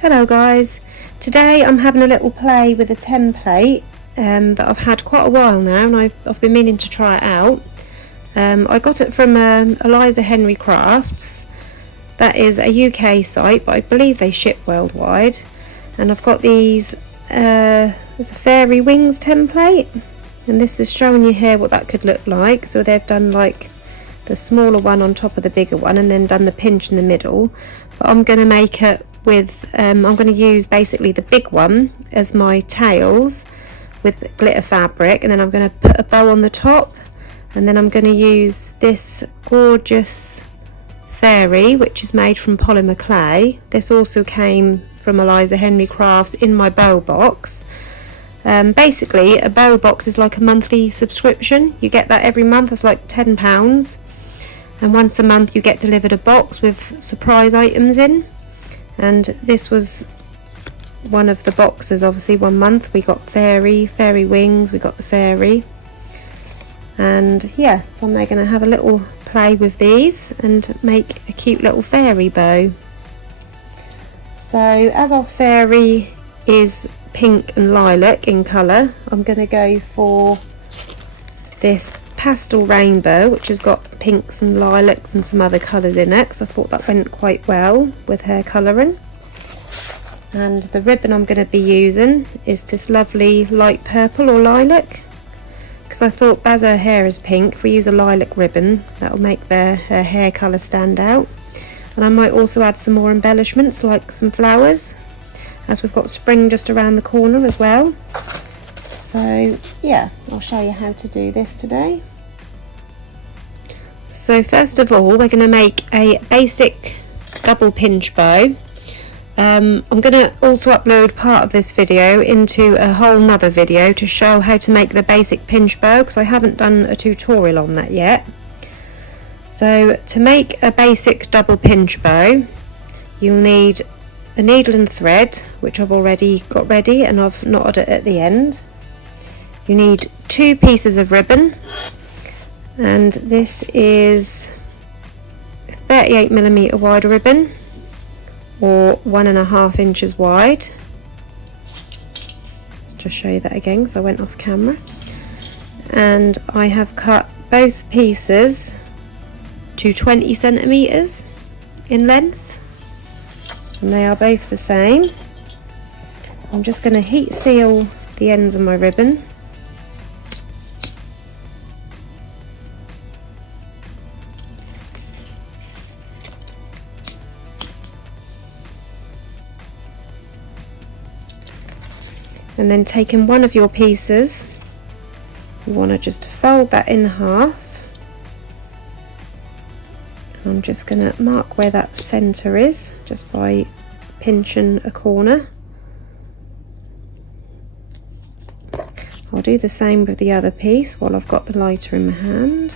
Hello guys, today I'm having a little play with a template that I've had quite a while now, and I've been meaning to try it out. I got it from Eliza Henry Crafts. That is a UK site, but I believe they ship worldwide. And I've got these, there's a fairy wings template, and this is showing you here what that could look like. So they've done like the smaller one on top of the bigger one and then done the pinch in the middle. But I'm going to make it with, I'm going to use basically the big one as my tails with glitter fabric, and then I'm going to put a bow on the top, and then I'm going to use this gorgeous fairy which is made from polymer clay. This also came from Eliza Henry Crafts in my bow box. Basically a bow box is like a monthly subscription. You get that every month. It's like £10, and once a month you get delivered a box with surprise items in, and this was one of the boxes. Obviously 1 month we got fairy wings, we got the fairy, and yeah, so I'm now going to have a little play with these and make a cute little fairy bow. So as our fairy is pink and lilac in colour, I'm going to go for this pastel rainbow which has got pinks and lilacs and some other colours in it, because I thought that went quite well with her colouring. And the ribbon I'm going to be using is this lovely light purple or lilac, because I thought as her hair is pink, if we use a lilac ribbon that will make her hair colour stand out. And I might also add some more embellishments like some flowers, as we've got spring just around the corner as well. So yeah, I'll show you how to do this today. So first of all, we're going to make a basic double pinch bow. I'm going to also upload part of this video into a whole nother video to show how to make the basic pinch bow, because I haven't done a tutorial on that yet. So to make a basic double pinch bow, you'll need a needle and thread, which I've already got ready and I've knotted it at the end. You need 2 pieces of ribbon, and this is 38mm wide ribbon, or 1.5 inches wide. Let's just show you that again because I went off camera. And I have cut both pieces to 20 centimeters in length, and they are both the same. I'm just going to heat seal the ends of my ribbon. And then taking one of your pieces, you want to just fold that in half. And I'm just going to mark where that centre is just by pinching a corner. I'll do the same with the other piece while I've got the lighter in my hand.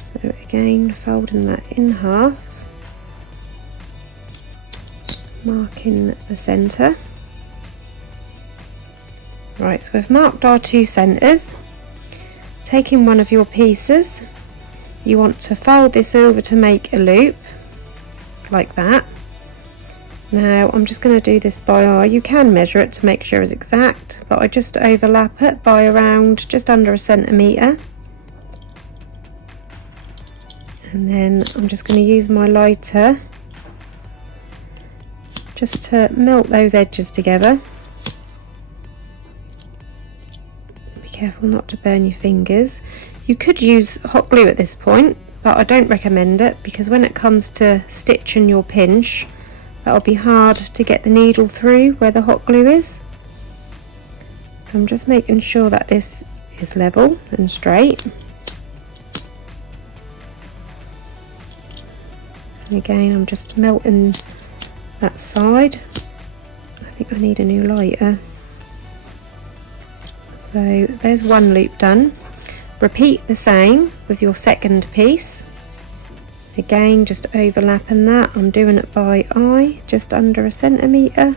So again, folding that in half, marking the centre. Right, so we've marked our 2 centres. Taking one of your pieces, you want to fold this over to make a loop like that. Now I'm just going to do this by eye. You can measure it to make sure it's exact, but I just overlap it by around just under 1 centimetre. And then I'm just going to use my lighter just to melt those edges together. Be careful not to burn your fingers. You could use hot glue at this point, but I don't recommend it, because when it comes to stitching your pinch, that'll be hard to get the needle through where the hot glue is. So I'm just making sure that this is level and straight. And again, I'm just melting that side. I think I need a new lighter. So there's one loop done. Repeat the same with your second piece. Again, just overlapping that. I'm doing it by eye, just under 1 centimetre.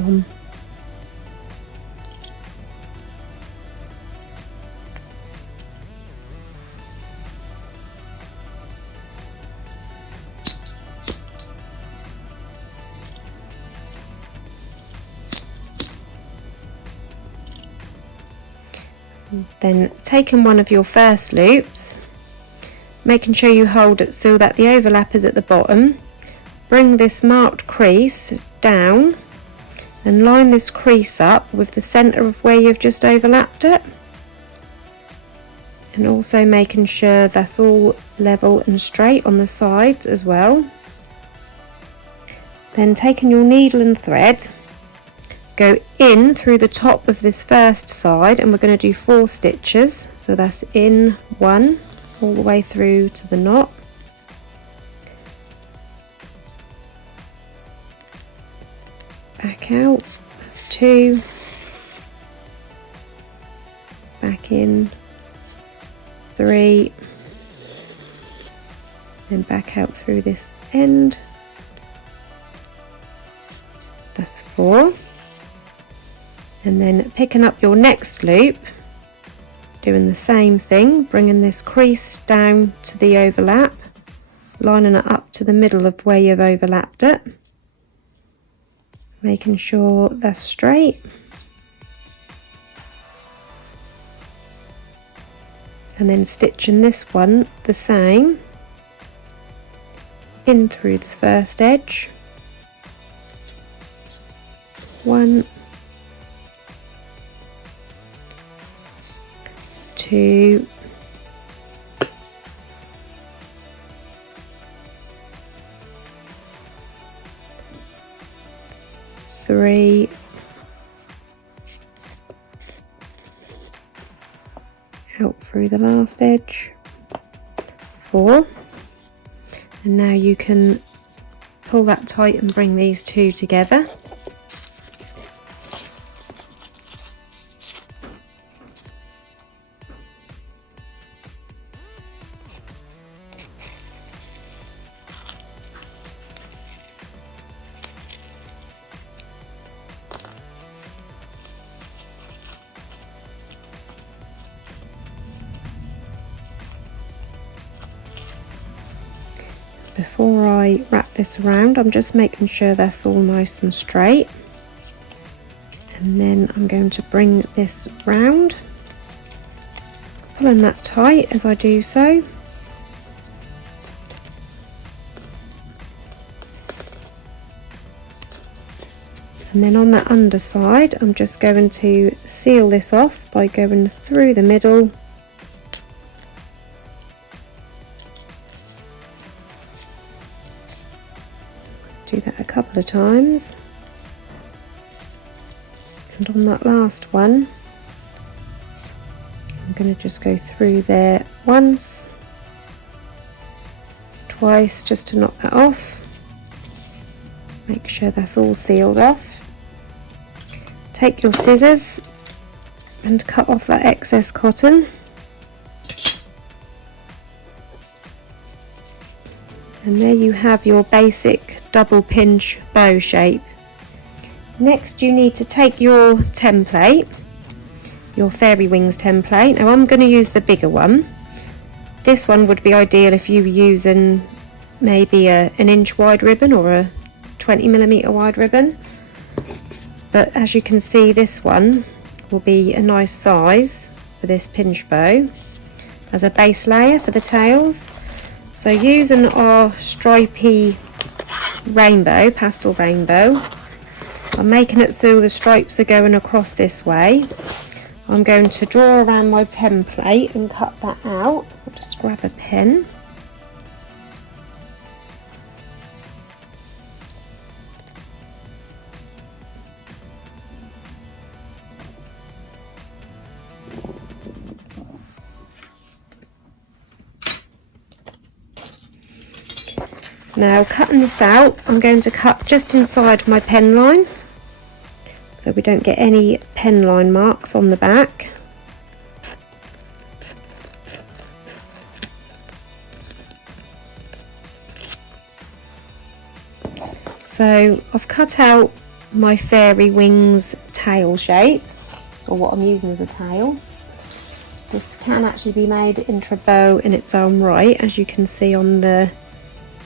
come on. Then taking one of your first loops, making sure you hold it so that the overlap is at the bottom, bring this marked crease down and line this crease up with the centre of where you've just overlapped it, and also making sure that's all level and straight on the sides as well. Then taking your needle and thread, go in through the top of this first side, and we're going to do 4 stitches, so that's in 1 all the way through to the knot, back out, that's 2, back in 3, then back out through this end, that's 4. And then picking up your next loop, doing the same thing, bringing this crease down to the overlap, lining it up to the middle of where you've overlapped it, making sure that's straight, and then stitching this one the same, in through the first edge, 1, 2, 3, 4, out through the last edge, 4, and now you can pull that tight and bring these 2 together. Before I wrap this around, I'm just making sure that's all nice and straight, and then I'm going to bring this round, pulling that tight as I do so, and then on that underside I'm just going to seal this off by going through the middle, do that a couple of times, and on that last one I'm going to just go through there once, twice, just to knock that off, make sure that's all sealed off. Take your scissors and cut off that excess cotton, and there you have your basic double pinch bow shape. Next you need to take your template, your fairy wings template. Now I'm going to use the bigger one. This one would be ideal if you were using maybe an inch wide ribbon or a 20mm wide ribbon, but as you can see this one will be a nice size for this pinch bow as a base layer for the tails. So using our stripy rainbow, pastel rainbow, I'm making it so the stripes are going across this way. I'm going to draw around my template and cut that out. I'll just grab a pen. Now cutting this out, I'm going to cut just inside my pen line so we don't get any pen line marks on the back. So I've cut out my fairy wings tail shape, or what I'm using as a tail. This can actually be made into a bow in its own right, as you can see on the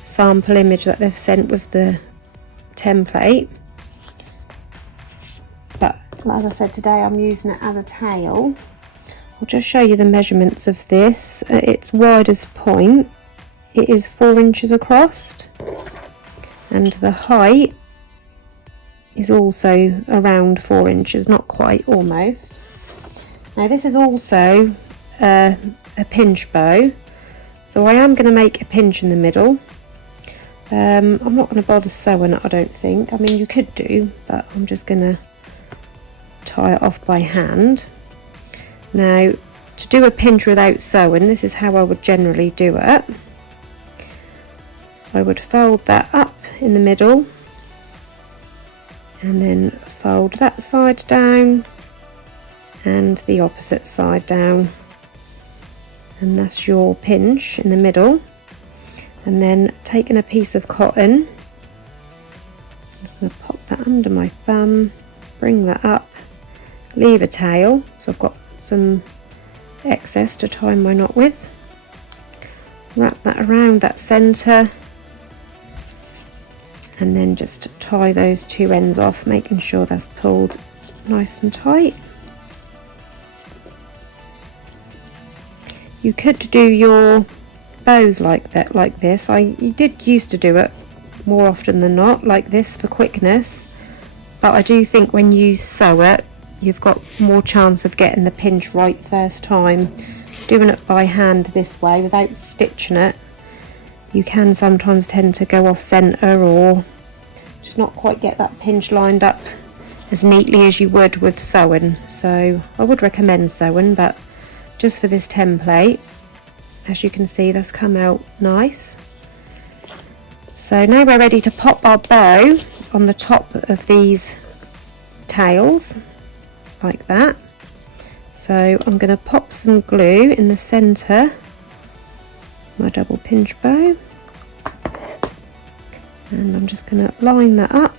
sample image that they've sent with the template. But as I said, today I'm using it as a tail. I'll just show you the measurements of this. At its widest point, it is 4 inches across, and the height is also around 4 inches, not quite, almost. Now this is also a pinch bow, so I am going to make a pinch in the middle. I'm not going to bother sewing it, I don't think. I mean, you could do, but I'm just going to tie it off by hand. Now, to do a pinch without sewing, this is how I would generally do it. I would fold that up in the middle, and then fold that side down and the opposite side down, and that's your pinch in the middle. And then taking a piece of cotton, I'm just going to pop that under my thumb, bring that up, leave a tail, so I've got some excess to tie my knot with, wrap that around that centre, and then just tie those 2 ends off, making sure that's pulled nice and tight. You could do your bows like that, like this. You did used to do it more often than not like this for quickness, but I do think when you sew it, you've got more chance of getting the pinch right first time. Doing it by hand this way without stitching it, you can sometimes tend to go off centre or just not quite get that pinch lined up as neatly as you would with sewing. So I would recommend sewing, but just for this template, as you can see, that's come out nice. So now we're ready to pop our bow on the top of these tails like that. So I'm going to pop some glue in the centre, my double pinch bow, and I'm just going to line that up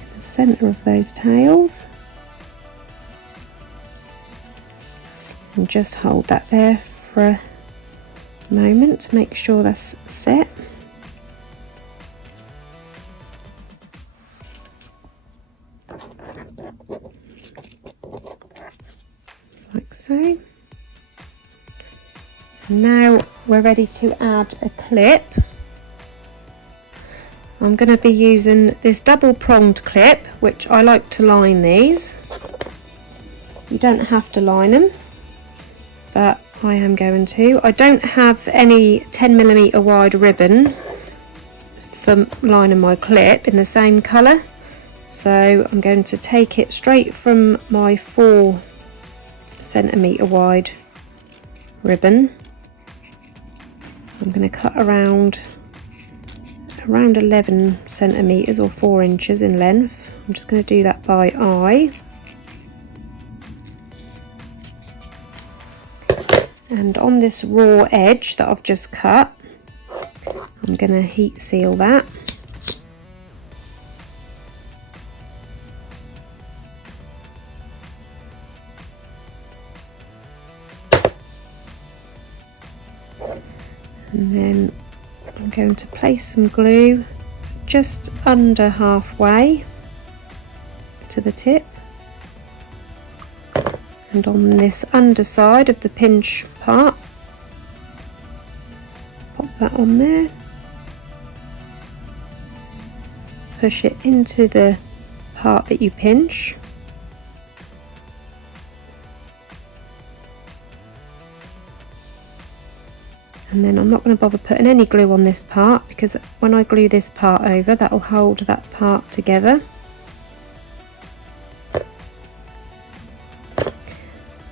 in the centre of those tails, and just hold that there for a moment to make sure that's set. Like so. And now we're ready to add a clip. I'm going to be using this double pronged clip, which I like to line these. You don't have to line them, but I am going to. I don't have any 10mm wide ribbon for lining my clip in the same colour, so I'm going to take it straight from my 4cm wide ribbon. I'm going to cut around 11 centimeters or 4 inches in length. I'm just going to do that by eye. And on this raw edge that I've just cut, I'm going to heat seal that. And then I'm going to place some glue just under halfway to the tip, and on this underside of the pinch part, pop that on there, push it into the part that you pinch, and then I'm not going to bother putting any glue on this part, because when I glue this part over, that will hold that part together.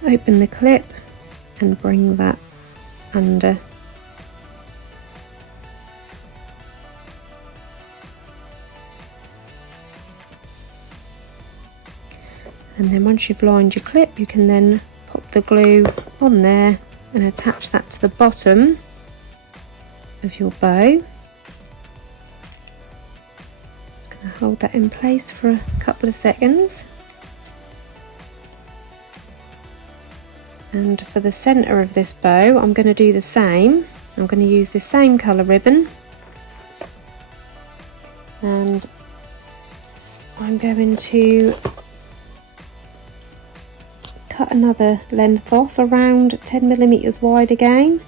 Open the clip and bring that under. And then once you've lined your clip, you can then pop the glue on there and attach that to the bottom of your bow. Hold that in place for a couple of seconds. And for the centre of this bow, I'm going to do the same. I'm going to use the same colour ribbon, and I'm going to cut another length off around 10mm wide again.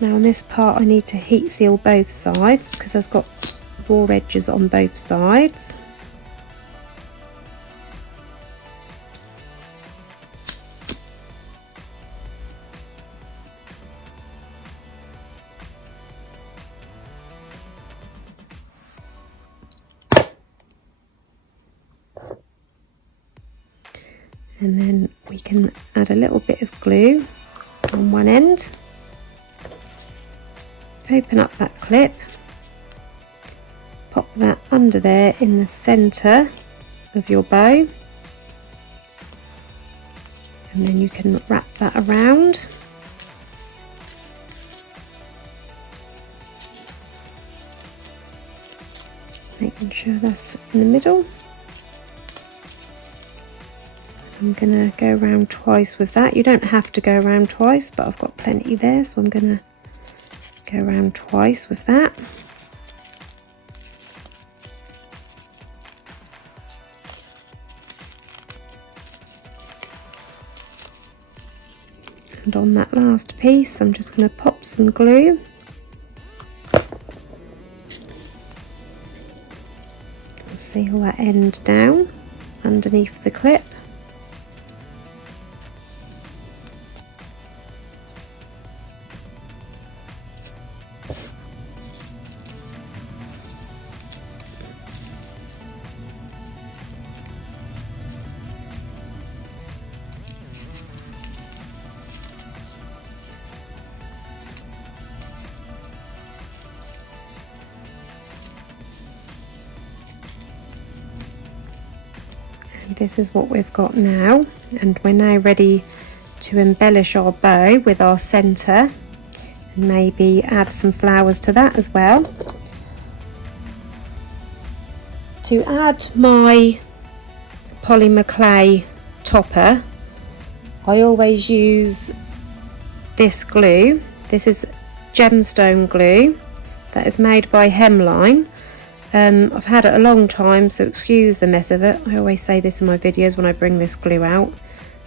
Now on this part I need to heat seal both sides because I've got raw edges on both sides. And then we can add a little bit of glue on one end. Open up that clip, pop that under there in the centre of your bow, and then you can wrap that around. Making sure that's in the middle. I'm going to go around twice with that. You don't have to go around twice, but I've got plenty there, so I'm going to go around twice with that. And on that last piece, I'm just going to pop some glue. And seal that end down underneath the clip. This is what we've got now, and we're now ready to embellish our bow with our centre and maybe add some flowers to that as well. To add my polymer clay topper, I always use this glue. This is gemstone glue that is made by Hemline. I've had it a long time, so excuse the mess of it. I always say this in my videos when I bring this glue out,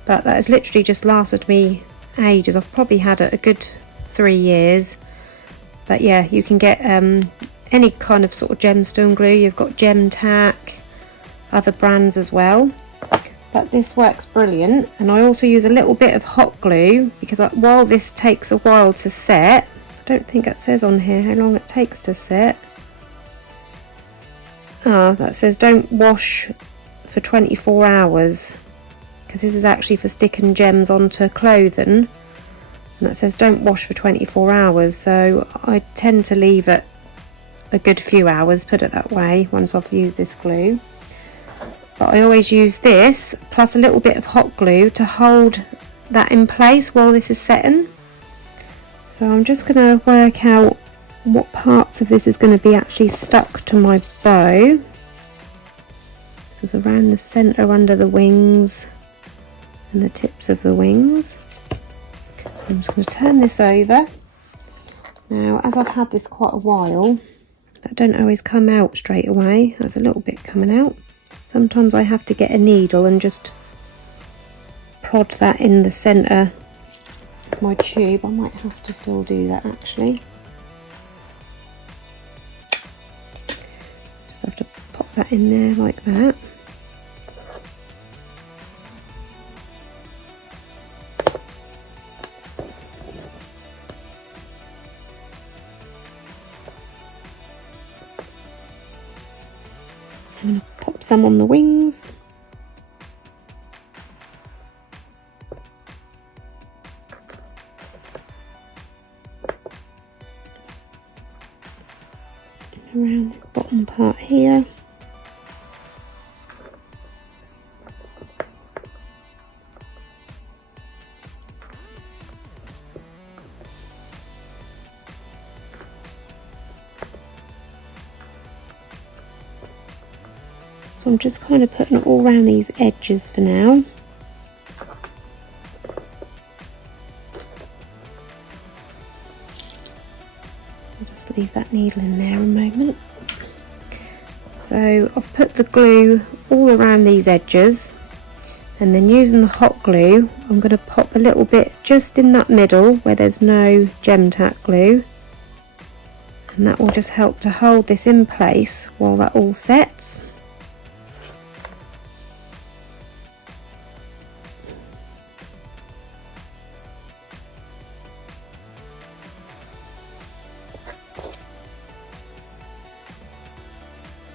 but that has literally just lasted me ages. I've probably had it a good 3 years. But yeah, you can get any kind of sort of gemstone glue. You've got Gem Tack, other brands as well, but this works brilliant. And I also use a little bit of hot glue because while this takes a while to set, I don't think it says on here how long it takes to set. That says don't wash for 24 hours, because this is actually for sticking gems onto clothing, and that says don't wash for 24 hours, so I tend to leave it a good few hours, put it that way, once I've used this glue. But I always use this plus a little bit of hot glue to hold that in place while this is setting. So I'm just going to work out what parts of this is going to be actually stuck to my bow. So it's around the centre, under the wings and the tips of the wings. I'm just going to turn this over. Now, as I've had this quite a while, that don't always come out straight away. There's a little bit coming out. Sometimes I have to get a needle and just prod that in the centre of my tube. I might have to still do that actually. Have to pop that in there like that. I'm going to pop some on the wings. Around this bottom part here. So I'm just kind of putting it all around these edges for now. I'll just leave that needle in there a moment. So I've put the glue all around these edges, and then using the hot glue I'm going to pop a little bit just in that middle where there's no gem tack glue, and that will just help to hold this in place while that all sets.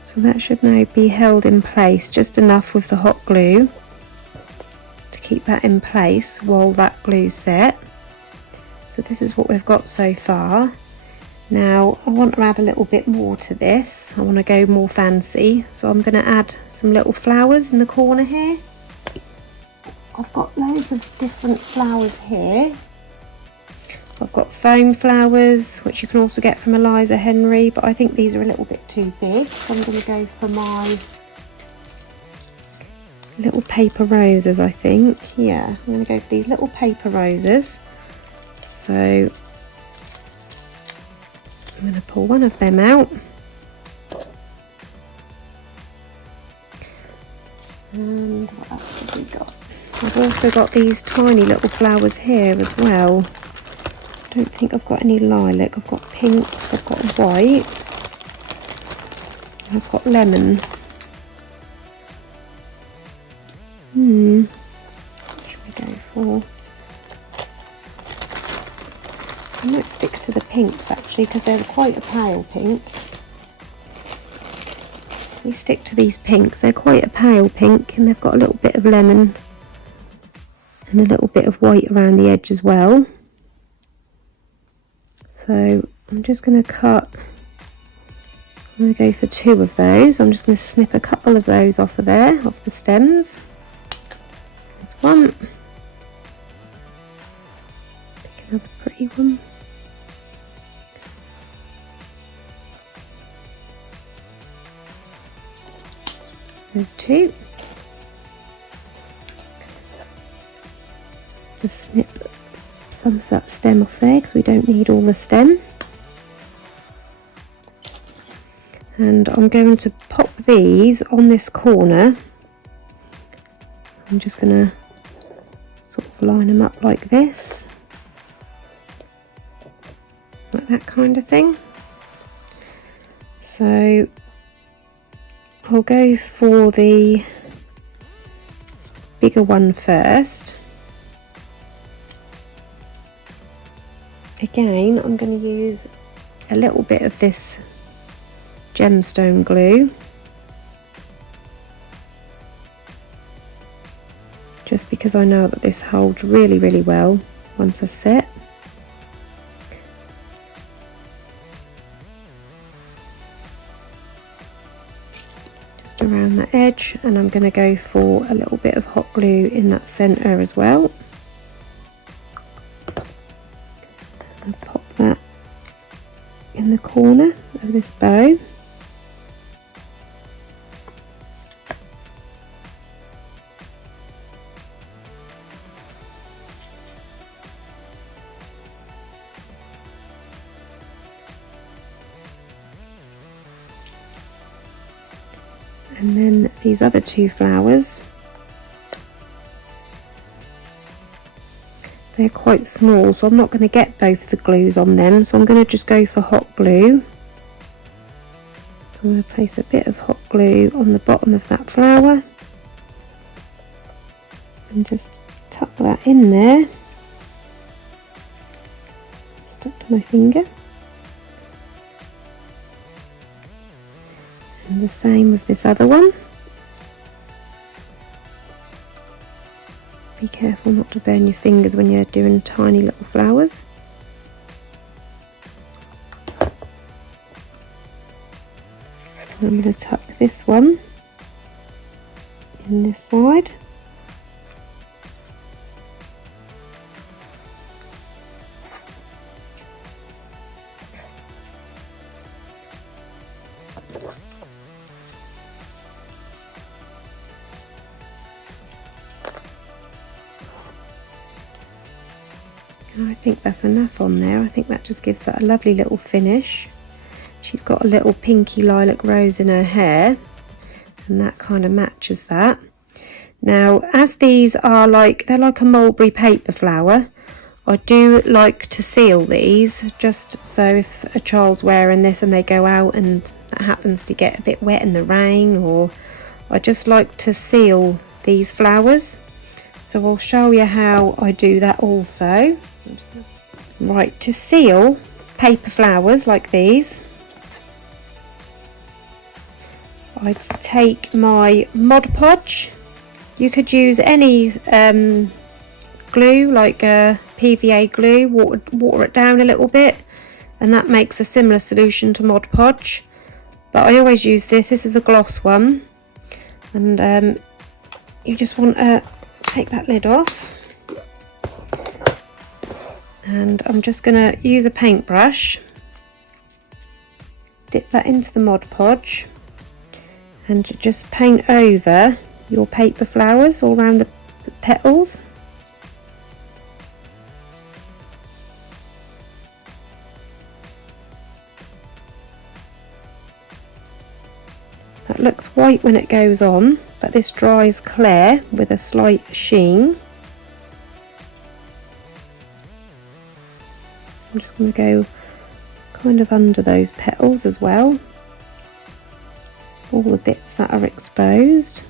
So that should now be held in place just enough with the hot glue to keep that in place while that glue's set. So this is what we've got so far. Now I want to add a little bit more to this. I want to go more fancy, so I'm going to add some little flowers in the corner here. I've got loads of different flowers here. I've got foam flowers, which you can also get from Eliza Henry, but I think these are a little bit too big, so I'm going to go for my little paper roses, I think. Yeah, I'm going to go for these little paper roses. So I'm going to pull one of them out. And what else have we got? I've also got these tiny little flowers here as well. I don't think I've got any lilac. I've got pinks, I've got white, and I've got lemon. What should we go for? I might stick to the pinks actually, because they're quite a pale pink. We stick to these pinks. They're quite a pale pink, and they've got a little bit of lemon and a little bit of white around the edge as well. So I'm just going to cut, I'm going to go for 2 of those. I'm just going to snip a couple of those off of there, off the stems. There's one. Pick another pretty one. There's 2. Just snip some of that stem off there because we don't need all the stem. And I'm going to pop these on this corner. I'm just going to sort of line them up like this, like that kind of thing. So I'll go for the bigger one first. Again, I'm going to use a little bit of this gemstone glue, just because I know that this holds really, really well once I set. Just around the edge, and I'm going to go for a little bit of hot glue in that centre as well. And pop that in the corner of this bow. And then these other 2 flowers, they're quite small, so I'm not going to get both the glues on them, so I'm going to just go for hot glue. So I'm going to place a bit of hot glue on the bottom of that flower and just tuck that in there. Stuck to my finger. And the same with this other one. Be careful not to burn your fingers when you're doing tiny little flowers. And I'm going to tuck this one in this side. I think that's enough on there. I think that just gives that a lovely little finish. She's got a little pinky lilac rose in her hair, and that kind of matches that. Now, as these are they're like a mulberry paper flower, I do like to seal these, just so if a child's wearing this and they go out and that happens to get a bit wet in the rain, or I just like to seal these flowers. So I'll show you how I do that also. Right, to seal paper flowers like these, I'd take my Mod Podge. You could use any glue, like PVA glue, water it down a little bit, and that makes a similar solution to Mod Podge. But I always use this. This is a gloss one, and you just want to take that lid off, and I'm just going to use a paintbrush, dip that into the Mod Podge, and just paint over your paper flowers all around the petals. That looks white when it goes on, but this dries clear with a slight sheen. I'm just going to go kind of under those petals as well, all the bits that are exposed.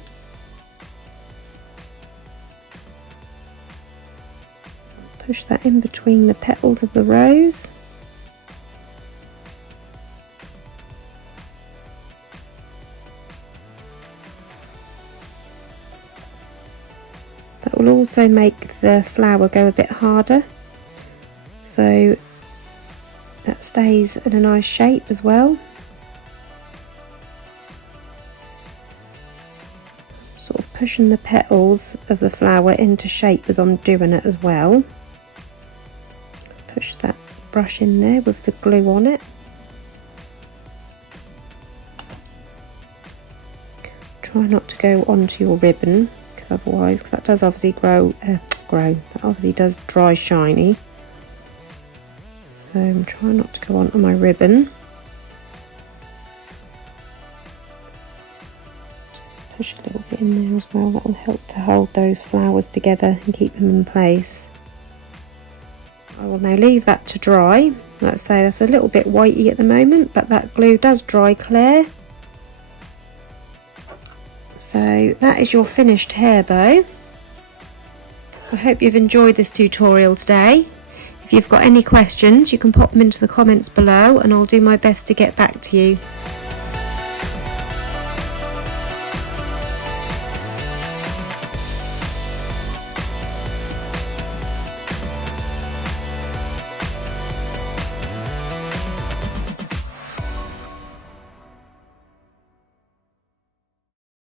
Push that in between the petals of the rose. That will also make the flower go a bit harder, so that stays in a nice shape as well. Sort of pushing the petals of the flower into shape as I'm doing it as well. Push that brush in there with the glue on it. Try not to go onto your ribbon, because otherwise, that does obviously that obviously does dry shiny. So I'm trying not to go onto my ribbon. Push a little bit in there as well. That will help to hold those flowers together and keep them in place. I will now leave that to dry. Let's say that's a little bit whitey at the moment, but that glue does dry clear. So that is your finished hair bow. I hope you've enjoyed this tutorial today. If you've got any questions, you can pop them into the comments below, and I'll do my best to get back to you.